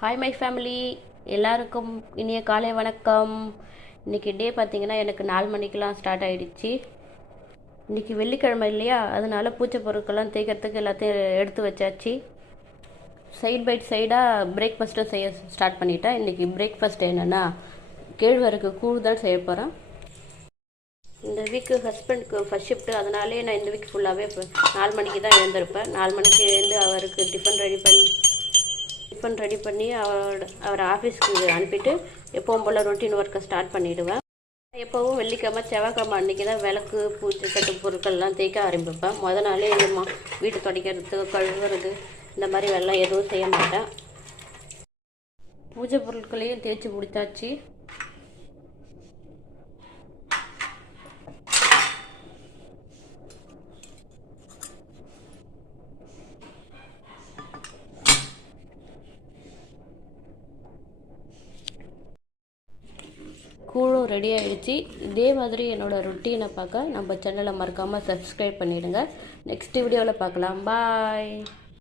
Hi my family, எல்லாருக்கும் இனிய காலை வணக்கம். இன்றைக்கி டே பார்த்திங்கன்னா எனக்கு 4 மணிக்கெலாம் ஸ்டார்ட் ஆகிடுச்சு. இன்றைக்கி வெள்ளிக்கிழமை இல்லையா, அதனால் பூச்சை பொருட்கள்லாம் தேய்க்கிறதுக்கு எல்லாத்தையும் எடுத்து வச்சாச்சு. சைட் பை சைடாக பிரேக்ஃபாஸ்ட்டும் செய்ய ஸ்டார்ட் பண்ணிட்டேன். இன்றைக்கி பிரேக்ஃபாஸ்ட் என்னென்னா கேழ்வரகு கூழ் தான் செய்ய போகிறேன். இந்த வீக்கு ஹஸ்பண்டுக்கு ஃபஸ்ட் ஷிஃப்ட்டு, அதனாலே நான் இந்த வீக் ஃபுல்லாகவே 4 மணிக்கு தான் எழுந்திருப்பேன். 4 மணிக்கு எழுந்து அவருக்கு டிஃபன் ரெடி பண்ணி அவர் ஆஃபீஸ்க்கு அனுப்பிட்டு எப்பவும் போல் ரொட்டீன் ஒர்க்கை ஸ்டார்ட் பண்ணிவிடுவேன். எப்போவும் வெள்ளிக்கிழமை செவ்வாய்க்கிழமை அன்றைக்கி தான் விளக்கு பூச்சி கட்டு பொருட்கள்லாம் தேய்க்க ஆரம்பிப்பேன். நாளே வீட்டு துடைக்கிறது, கழுவுறது, இந்த மாதிரி வேலைலாம் எதுவும் செய்ய மாட்டேன். பூஜை பொருட்களையும் தேய்ச்சி முடித்தாச்சு. கூழும் ரெடி ஆகிடுச்சு. இதே மாதிரி என்னோடய ரொட்டீனை பார்க்க நம்ம சேனலை மறக்காமல் சப்ஸ்கிரைப் பண்ணிவிடுங்க. நெக்ஸ்ட் வீடியோவில் பார்க்கலாம். பாய்.